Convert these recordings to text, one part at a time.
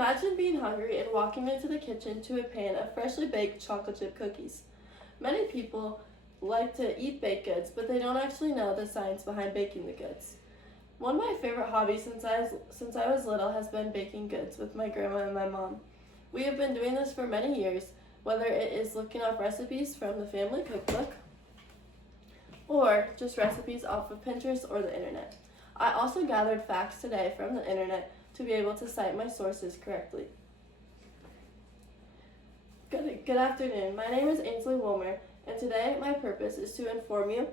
Imagine being hungry and walking into the kitchen to a pan of freshly baked chocolate chip cookies. Many people like to eat baked goods, but they don't actually know the science behind baking the goods. One of my favorite hobbies since I was little has been baking goods with my grandma and my mom. We have been doing this for many years, whether it is looking up recipes from the family cookbook or just recipes off of Pinterest or the internet. I also gathered facts today from the internet to be able to cite my sources correctly. Good afternoon. My name is Ainsley Wilmer, and today my purpose is to inform you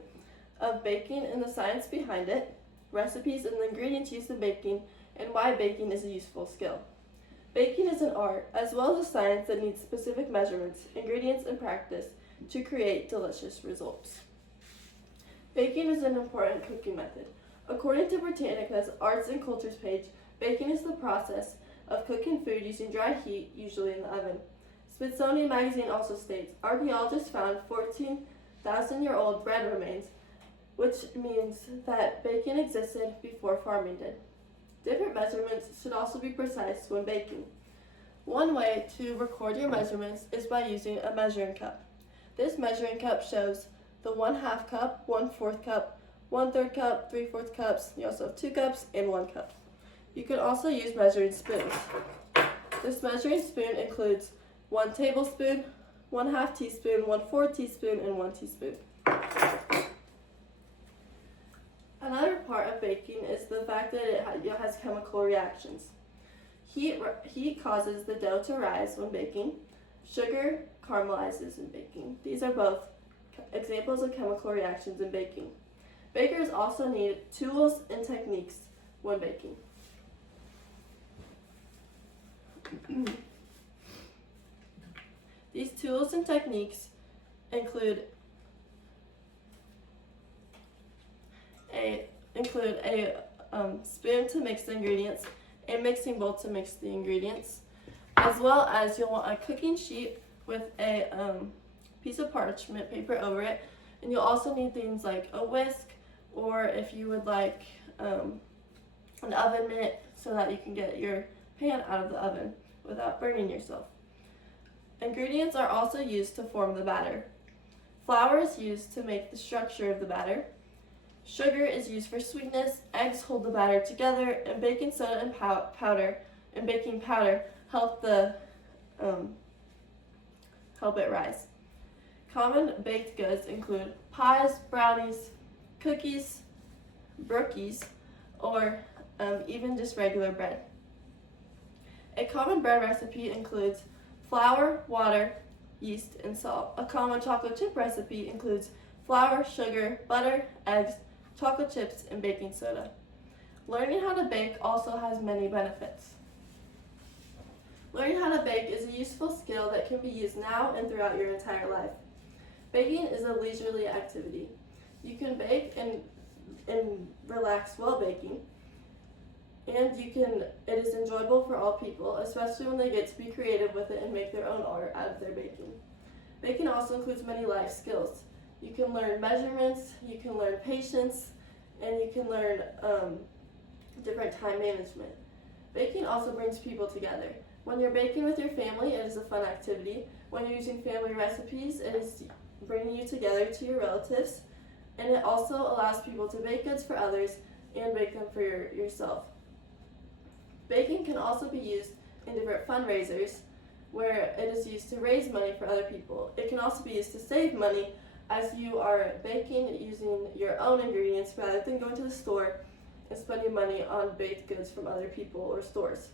of baking and the science behind it, recipes and the ingredients used in baking, and why baking is a useful skill. Baking is an art, as well as a science that needs specific measurements, ingredients, and practice to create delicious results. Baking is an important cooking method. According to Britannica's Arts and Cultures page, baking is the process of cooking food using dry heat, usually in the oven. Smithsonian Magazine also states, archaeologists found 14,000-year-old bread remains, which means that baking existed before farming did. Different measurements should also be precise when baking. One way to record your measurements is by using a measuring cup. This measuring cup shows the 1/2 cup, 1/4 cup, 1/3 cup, 3/4 cups. You also have 2 cups and 1 cup. You can also use measuring spoons. This measuring spoon includes 1 tablespoon, 1/2 teaspoon, 1/4 teaspoon, and 1 teaspoon. Another part of baking is the fact that it has chemical reactions. Heat causes the dough to rise when baking. Sugar caramelizes in baking. These are both examples of chemical reactions in baking. Bakers also need tools and techniques when baking. These tools and techniques include a spoon to mix the ingredients, a mixing bowl to mix the ingredients, as well as you'll want a cooking sheet with a piece of parchment paper over it, and you'll also need things like a whisk, or if you would like an oven mitt so that you can get your pan out of the oven without burning yourself. Ingredients are also used to form the batter. Flour is used to make the structure of the batter. Sugar is used for sweetness, eggs hold the batter together, and baking soda and baking powder help it rise. Common baked goods include pies, brownies, cookies, brookies, or even just regular bread. A common bread recipe includes flour, water, yeast, and salt. A common chocolate chip recipe includes flour, sugar, butter, eggs, chocolate chips, and baking soda. Learning how to bake also has many benefits. Learning how to bake is a useful skill that can be used now and throughout your entire life. Baking is a leisurely activity. You can bake and relax while baking, and it is enjoyable for all people, especially when they get to be creative with it and make their own art out of their baking. Baking also includes many life skills. You can learn measurements, you can learn patience, and you can learn different time management. Baking also brings people together. When you're baking with your family, it is a fun activity. When you're using family recipes, it is bringing you together to your relatives, and it also allows people to bake goods for others and bake them for yourself. Baking can also be used in different fundraisers where it is used to raise money for other people. It can also be used to save money as you are baking using your own ingredients rather than going to the store and spending money on baked goods from other people or stores.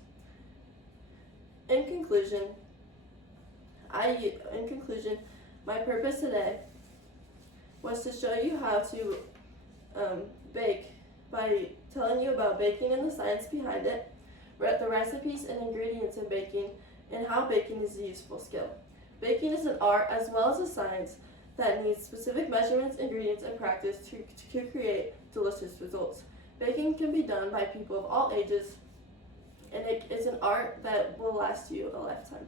In conclusion, my purpose today was to show you how to bake by telling you about baking and the science behind it, the recipes and ingredients in baking, and how baking is a useful skill. Baking is an art as well as a science that needs specific measurements, ingredients, and practice to create delicious results. Baking can be done by people of all ages, and it is an art that will last you a lifetime.